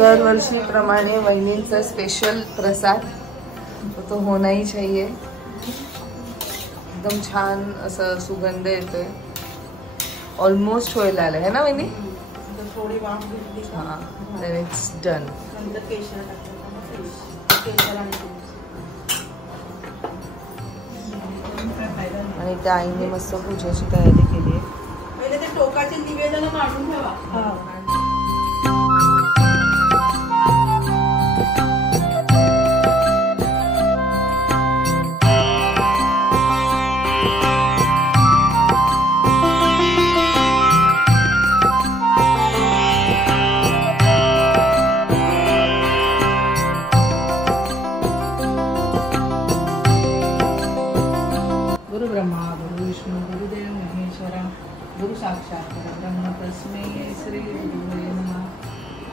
दरवर्षीप्रमाणे वहिनींचा स्पेशल प्रसाद तो होना ही चाहिए. एकदम छान असं सुगंध येतोय. ऑलमोस्ट व्हायला आलं है ना वहिनी. थोडी वाफ घेतली. हां, then it's done. नंतर केशर टाकलं. आणि त्या आईने मस्त पूजेची तयारी केली आहे. पहिले ते टोकाचे निवेदन मांडून ठेवा. गुरु ब्रह्मा गुरु विष्णू गुरुदेव महेश्वरा गुरु साक्षात परब्रह्म तस्मै श्री गुरुवे नमः.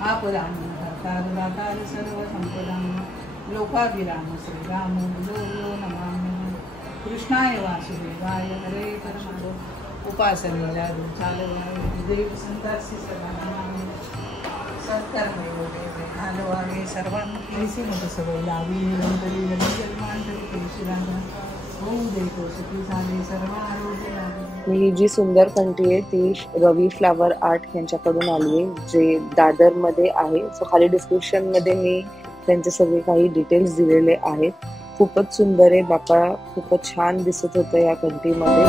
आपदानहर्तार सर्व संपदां लोकाभिराम श्रीराम गुरो नमामि. कृष्णाय वासुदेवाय हरे परमात्मने उपासनेला चालवाय देव संतासी सर्वांना सत्कर्मे योगे हालवावे सर्वांना इसी मत सवय लावी नंतरी जन्मांतरी तुळशीराजा ही जी सुंदर कंठी आहे ती रवी फ्लावर आर्ट यांच्याकडून आली आहे, जे दादर मध्ये आहे. सो खाली डिस्क्रिप्शन मध्ये मी त्यांचे सगळे काही डिटेल्स दिलेले आहेत. खूपच सुंदर आहे. बापा खूपच छान दिसत होतं या कंठीमध्ये.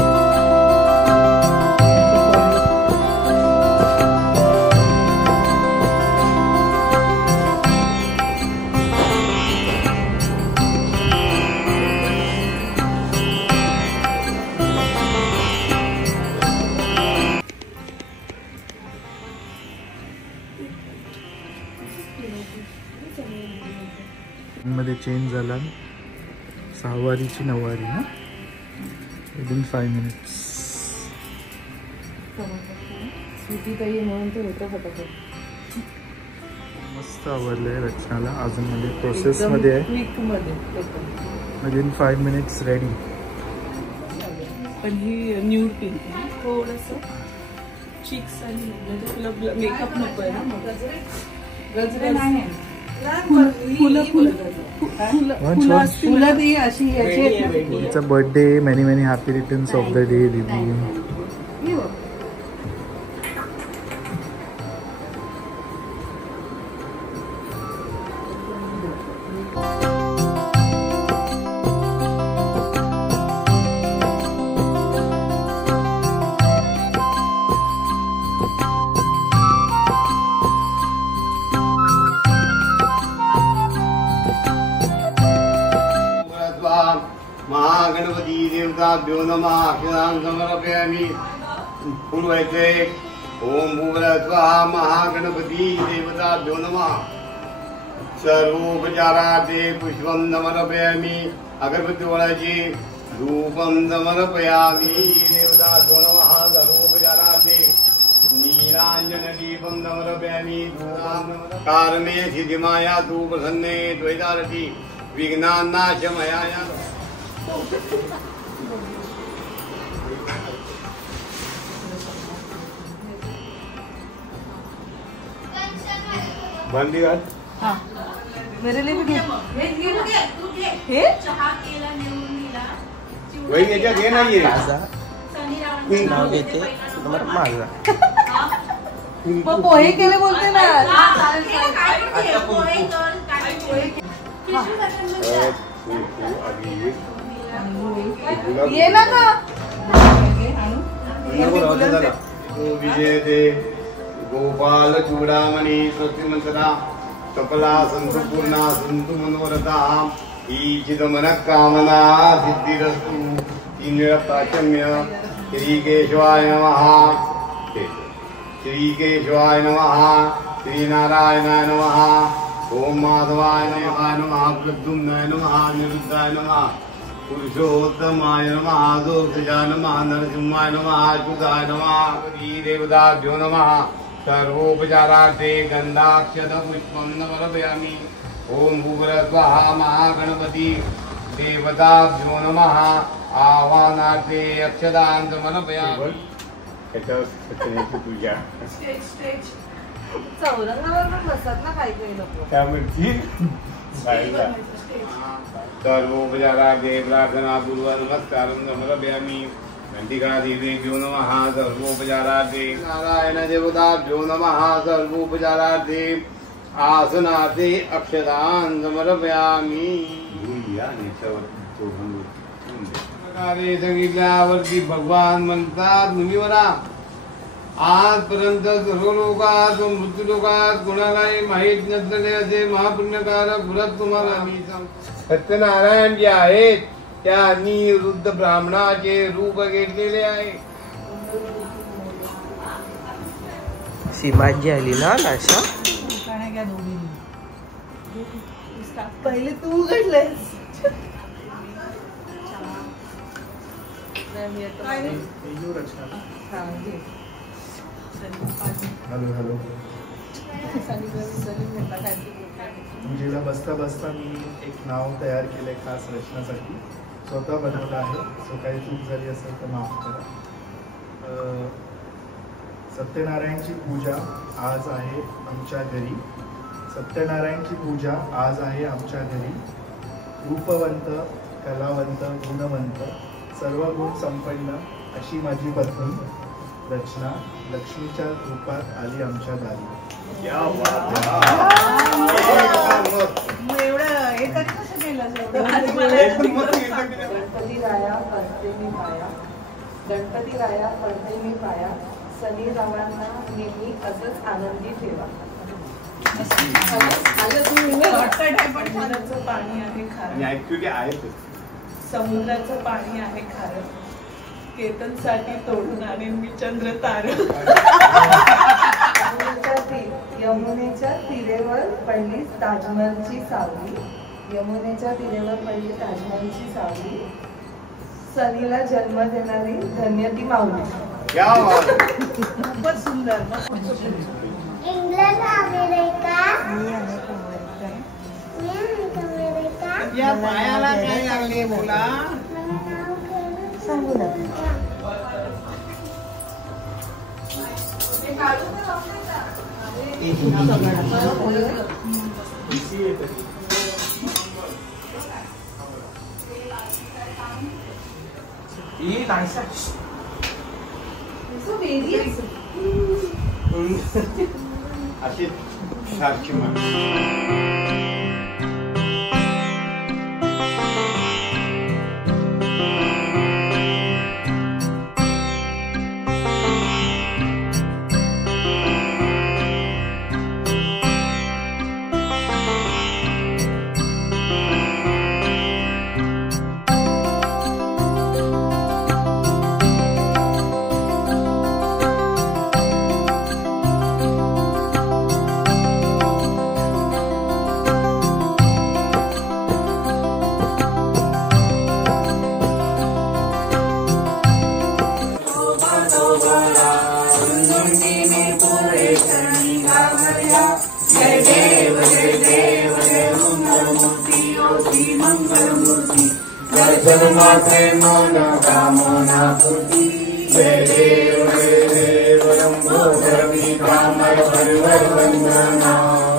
मध्ये चेंज झाला. 6 वारीची 9 वारी ना विदिन 5 मिनिट्स. मस्त आवडलंय रचनाला. अजून म्हणजे प्रोसेस मध्ये आहे. Within 5 minutes ready. पण ही न्यूड पिंक थोडंसं चिक्स आणि म्हणजे तुला मेकअप नको आहे ना. गजरे नाही It's a birthday. Many happy returns of the day, Didi. Mahaganpati देवताभ्यो नमः. अक्षरां समर्पयामि. पूर्वैते ओम भूर्भुवः महागणपती देवताभ्यो नमः. सर्वोपचारार्थे पुष्पं समर्पयामि. अगरबत्ती धूपं समर्पयामि. देवताभ्यो नमः. सर्वोपचारार्थे नीलाञ्जनदीपं समर्पयामि. कारणे सिद्धिमाया तु प्रसन्ने द्वैतारति विघ्नान्नाशमयाय. बंदी घाल. हाँ मेरे लिए भी हे वही याच्यात हे नाहीये. नाव घेते तुम्हाला माझा. मग पोहे केले बोलते ना. ये ना का विजय दे गोपाल चूडामणी स्वस्तिमंतरा कपला संतु पूर्णा संतु मनोरथा ईचित मन कामना सिद्धिरस्तु. 3 वेळा प्राचम्य. श्री केशवाय नमः. श्री केशवाय नमः. श्री नारायणाय नमः. ओम माधवाय नमः. प्रद्युम्नाय नमः. निरुद्धाय नमः. पुरुषोत्तमाय नमः. दोषजाय नमः. नरसिंहाय नमः. अच्युताय नमः. देवताभ्यो नमः. सर्वोपचारार्थे गंधाक्षत पुष्पं समर्पयामि. ओम भूर्भुवः महागणपती देवताभ्यो नमः. आह्वानार्थे अक्षतां समर्पयामि. पूजा चौरंगावर पण बसतात ना काही काही लोक. काय म्हणतील सर्वोपचारार्थे प्रार्थना पूर्वक नमस्कारं समर्पयामि. घंटिका देवेभ्यो नमः सर्वोपचारार्थे. नारायण देवताभ्यो नमः सर्वोपचारार्थे. आसनार्थे अक्षतान् समर्पयामि. प्रकारे सांगितल्यावरती भगवान म्हणतात मुनिवरा, आजपर्यंत सर्व लोकात मृत्यू लोकात कोणालाही माहीत नसलेले असे महापुण्यकारक व्रत तुम्हाला मी सांगतो. सत्यनारायण जे आहेत त्यांनी वृद्ध ब्राह्मणाचे रूप घेतलेले आहे. सीमाजी आली ना नाशा. पहिले तू उघडलेस. Hello hello. पूजेला बसता बसता मी एक नाव तयार केलंय खास रचनासाठी. स्वतः बनवलं आहे. सो काही चूक झाली असेल तर माफ करा. सत्यनारायणची पूजा आज आहे आमच्या घरी. सत्यनारायणची पूजा आज आहे आमच्या घरी. रूपवंत, कलावंत, गुणवंत, सर्व गुण संपन्न अशी माझी पत्नी रचना लक्ष्मीच्या रूपात आली आमच्या दारी. गणपती राया पडते मी पाया, गणपती राया पडते मी पाया, शनी रावांना नेहमी असंच आनंदी ठेवा. समुद्राचं पाणी आहे खारं, समुद्राचं पाणी आहे खारं, केतनसाठी तोडून आणेन मी चंद्र तार. यमुनेच्या तीरेवर पडली ताजमहलची सावली, यमुनेच्या तीरेवर पडली ताजमहलची सावली, सनीला जन्म देणारी धन्य ती माऊली. खूपच सुंदर. England, America. या पायाला काय लागले बोला. सांगू नका. अशी सारखी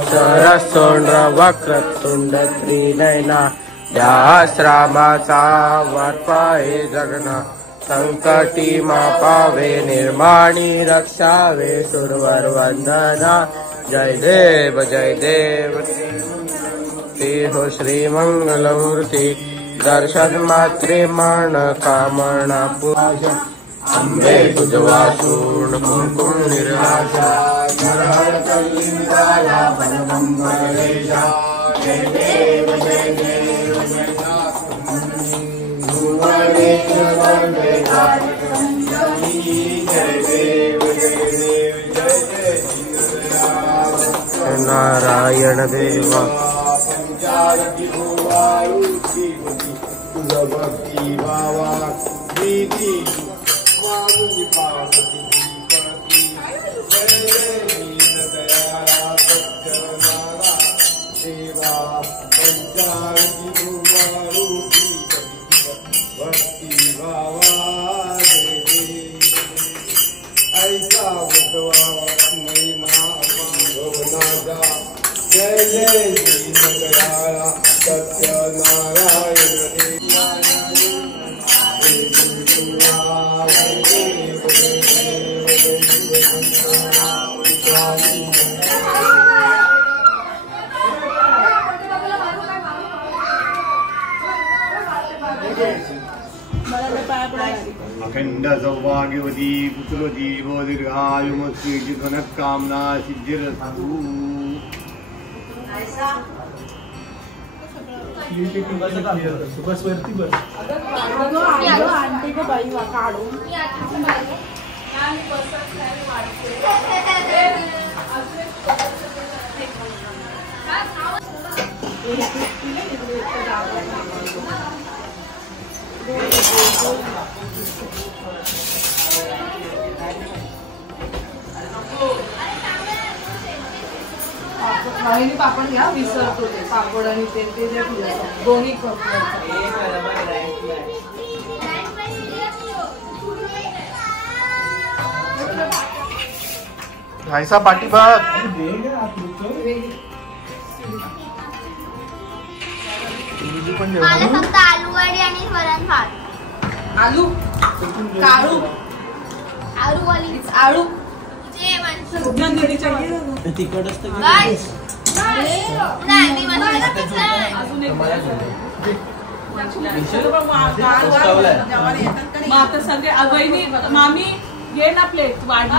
सरसोंड वक्रतुंड त्रिनयना, ध्यास रामाचा वाटपाहे जगना, संकटी मापावे निर्माणी रक्षावे सुरवर वंदना. जय देव ते हो श्री मंगलमूर्ती, दर्शन मात्रे मन कामना पूजा, अंबे तुझवासून कुंकुम निर्वाशा, नरहर कलिंगाला बनबंबरेशा. जय देव जय नारायण देवा. तुझ भक्ती भावा दीदी मानुजी पार्वती देवा पंचाळी भुवारूपी भक्ती भावा ऐसा उद्भवा महिमा जय श्री मंगळाला सत्यनारायण अखंड सौभाग्यवती पुत्रवती व दीर्घायुमस्ती कामना सिद्धिरस्तु वाहिनी पापड घ्या विसरतो ते पापड आणि ते दोन्ही घायचा पाठीभात मला फक्त आलू वडी आणि वरण भात आलू काळू आलू वाली आळू तिखट असतं नाही मी बनवलं आता सगळे अवैनी मामी घे ना प्लेट वाढ